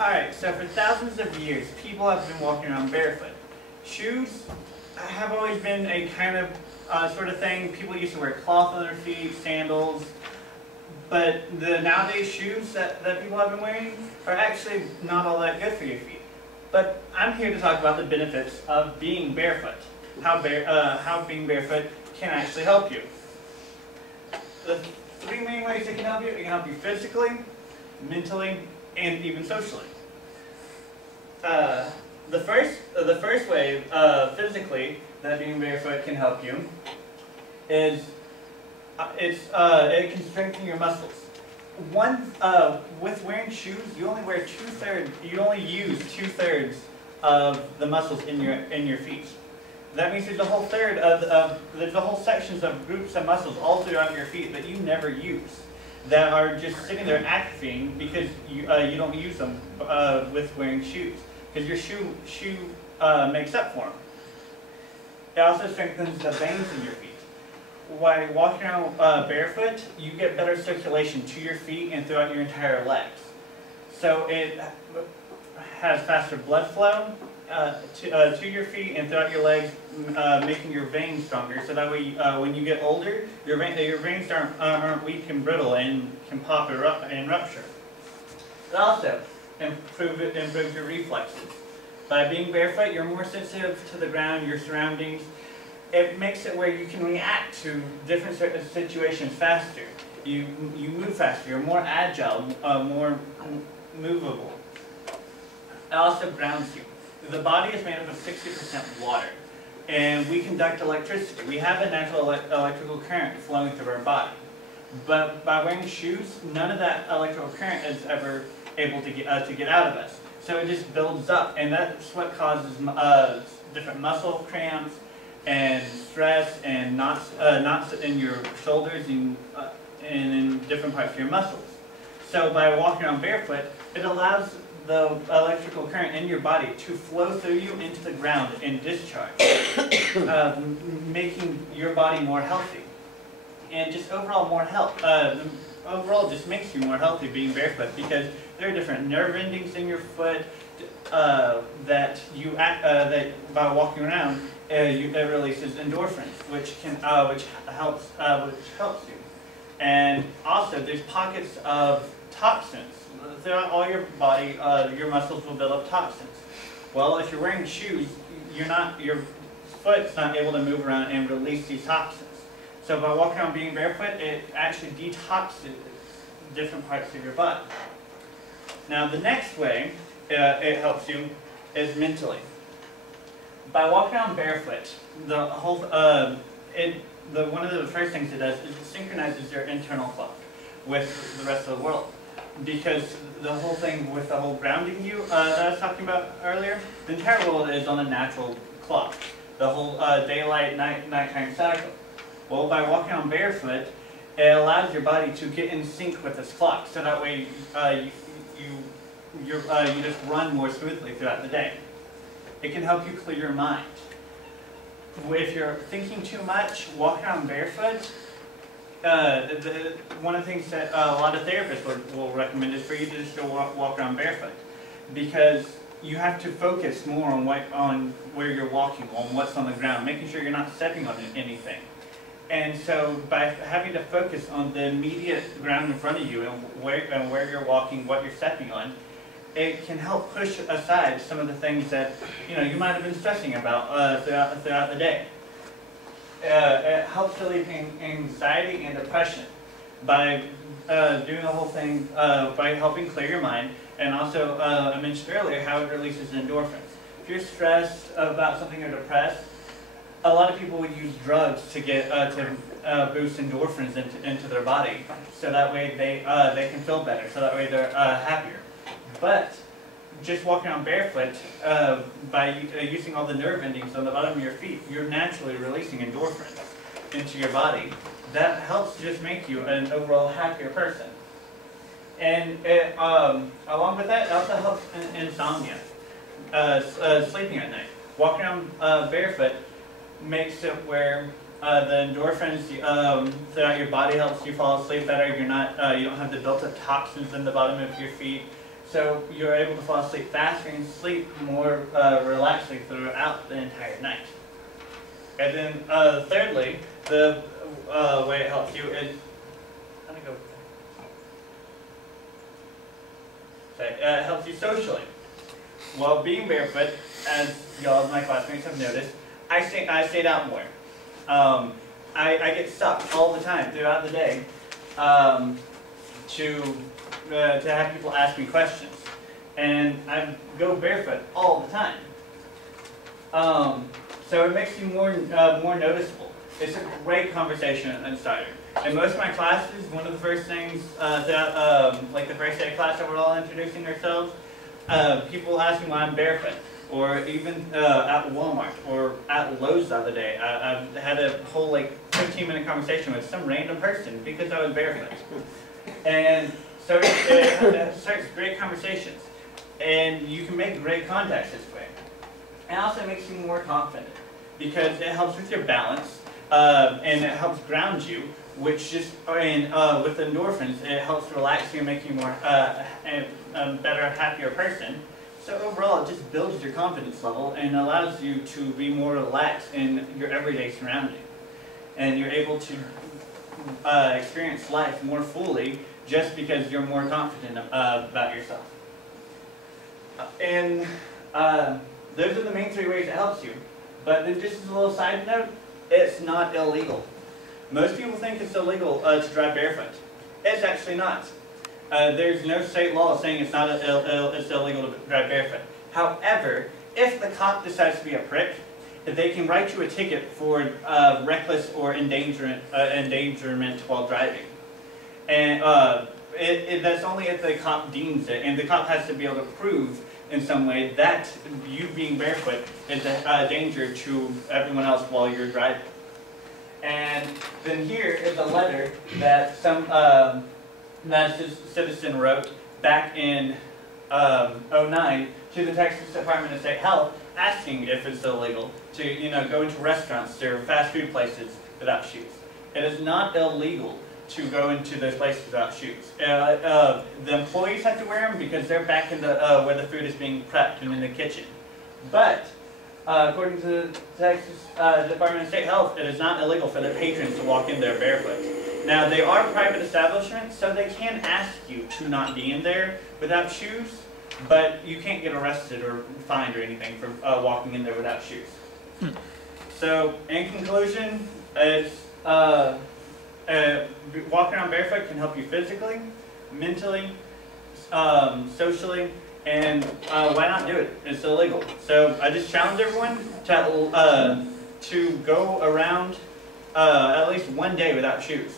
Alright, so for thousands of years, people have been walking around barefoot. Shoes have always been a kind of sort of thing. People used to wear cloth on their feet, sandals, but the nowadays shoes that people have been wearing are actually not all that good for your feet. But I'm here to talk about the benefits of being barefoot, how being barefoot can actually help you. The three main ways it can help you physically, mentally, and even socially. The first way physically that being barefoot can help you is it can strengthen your muscles. With wearing shoes, you only use 2/3 of the muscles in your feet. That means there's a whole there's a whole sections of groups of muscles all throughout your feet that you never use, that are just sitting there atrophying because you don't use them with wearing shoes, because your shoe makes up for them. It also strengthens the veins in your feet. By walking around barefoot, you get better circulation to your feet and throughout your entire legs. So it has faster blood flow to your feet and throughout your legs, making your veins stronger. So that way, when you get older, your veins aren't weak and brittle and can pop and rupture. It also improves your reflexes. By being barefoot, you're more sensitive to the ground, your surroundings. It makes it where you can react to different situations faster. You move faster. You're more agile, more movable. It also grounds you. The body is made up of 60% water, and we conduct electricity. We have a natural electrical current flowing through our body. But by wearing shoes, none of that electrical current is ever able to get out of us. So it just builds up, and that's what causes different muscle cramps and stress and knots in your shoulders and in different parts of your muscles. So by walking around barefoot, it allows the electrical current in your body to flow through you into the ground and discharge, making your body more healthy, and just overall more health. Overall, just makes you more healthy being barefoot, because there are different nerve endings in your foot that by walking around it releases endorphins, which helps you. And also, there's pockets of toxins throughout all your body. Your muscles will build up toxins. Well, if you're wearing shoes, your foot's not able to move around and release these toxins. So by walking around being barefoot, it actually detoxes different parts of your body. Now, the next way it helps you is mentally. By walking around barefoot, one of the first things it does is it synchronizes your internal clock with the rest of the world. Because the whole thing with the whole grounding you that I was talking about earlier, the entire world is on a natural clock. The whole daylight, nighttime cycle. Well, by walking on barefoot, it allows your body to get in sync with this clock, so that way you just run more smoothly throughout the day. It can help you clear your mind. If you're thinking too much, walking around barefoot, one of the things that a lot of therapists will recommend is for you to just go walk around barefoot, because you have to focus more on where you're walking, on what's on the ground, making sure you're not stepping on anything. And so by having to focus on the immediate ground in front of you and where you're walking, what you're stepping on, it can help push aside some of the things that you might have been stressing about throughout the day. It helps relieve anxiety and depression by doing the whole thing, by helping clear your mind, and also I mentioned earlier how it releases endorphins. If you're stressed about something or depressed, a lot of people would use drugs to get boost endorphins into their body, so that way they can feel better, so that way they're happier. But just walking around barefoot, by using all the nerve endings on the bottom of your feet, you're naturally releasing endorphins into your body. That helps just make you an overall happier person. And along with that, it also helps insomnia, sleeping at night. Walking around barefoot makes it where the endorphins throughout your body helps you fall asleep better. You don't have the built-up toxins in the bottom of your feet, so you're able to fall asleep faster and sleep more relaxedly throughout the entire night. And then thirdly, the way it helps you is, how do I go with that? Okay, it helps you socially. While being barefoot, as y'all, my classmates have noticed, I stayed out more. I get stopped all the time throughout the day to have people ask me questions, and I go barefoot all the time. So it makes you more noticeable. It's a great conversation starter. In most of my classes, one of the first things like the first day of class that we're all introducing ourselves, people ask me why I'm barefoot. Or even at Walmart or at Lowe's the other day, I've had a whole 15-minute conversation with some random person because I was barefoot. And so it starts great conversations, and you can make great contacts this way. It also makes you more confident because it helps with your balance and it helps ground you, which just with endorphins, it helps relax you and make you more a better, happier person. So overall, it just builds your confidence level and allows you to be more relaxed in your everyday surrounding. And you're able to experience life more fully just because you're more confident about yourself. And those are the main three ways it helps you. But then just as a little side note, it's not illegal. Most people think it's illegal to drive barefoot. It's actually not. There's no state law saying it's illegal to drive barefoot. However, if the cop decides to be a prick, they can write you a ticket for reckless or endangerment while driving. And that's only if the cop deems it, and the cop has to be able to prove in some way that you being barefoot is a danger to everyone else while you're driving. And then here is a letter that some citizen wrote back in '09 to the Texas Department of State Health, asking if it's illegal to go into restaurants or fast food places without shoes. It is not illegal to go into those places without shoes. The employees have to wear them because they're back in the where the food is being prepped and in the kitchen. But according to the Texas Department of State Health, it is not illegal for the patrons to walk in there barefoot. Now, they are private establishments, so they can ask you to not be in there without shoes, but you can't get arrested or fined or anything for walking in there without shoes. So, in conclusion, walking around barefoot can help you physically, mentally, socially, and why not do it? It's illegal. So, I just challenge everyone to go around at least one day without shoes.